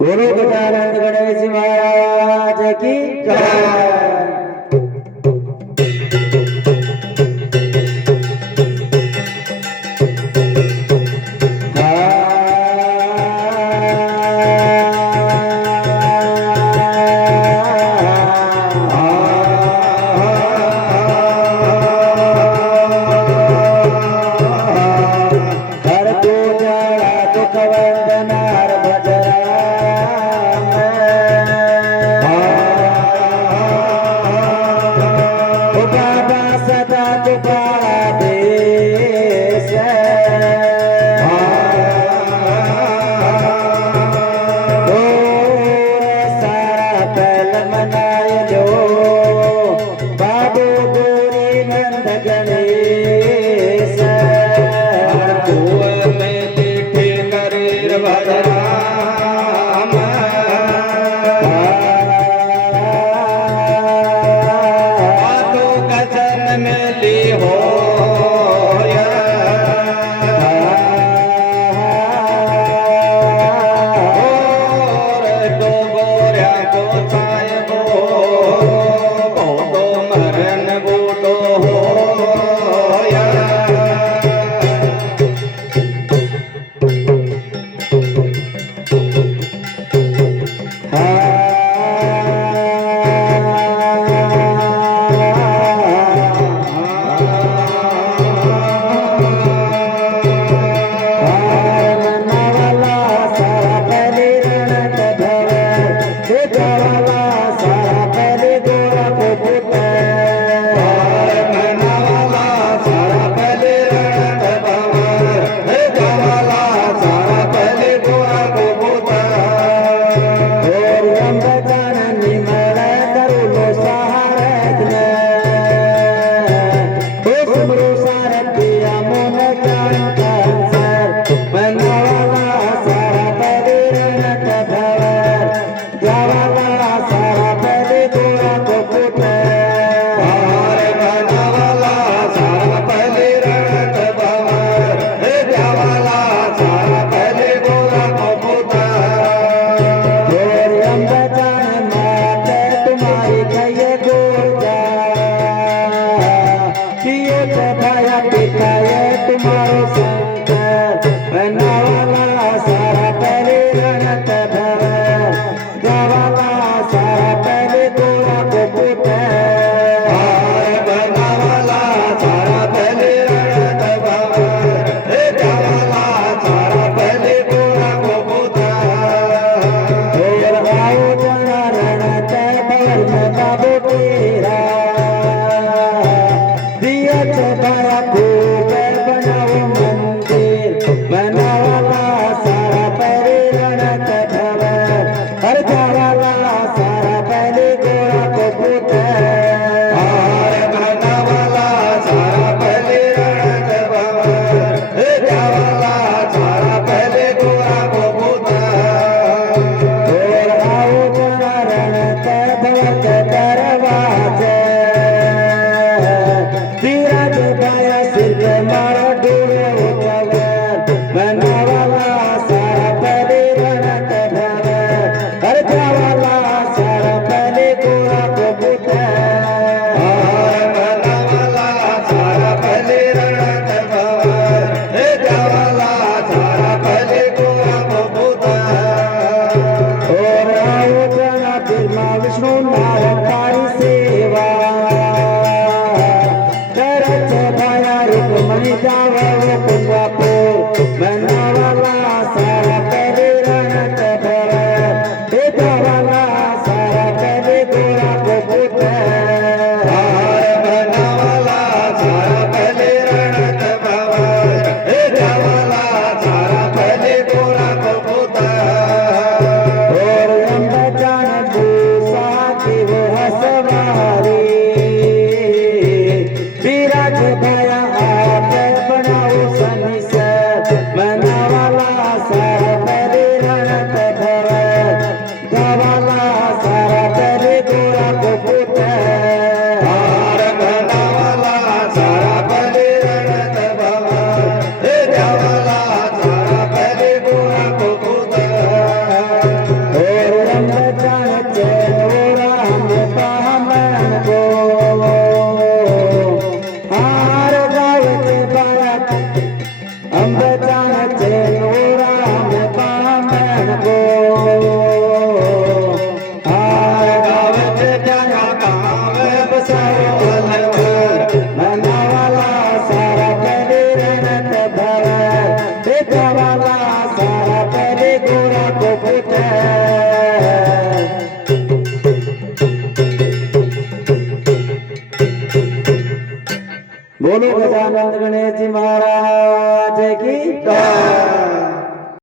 गुरु गजानंद गणेश महाराज की ಸಾರ Canada. बोलो गजानंद गणेश जी महाराज की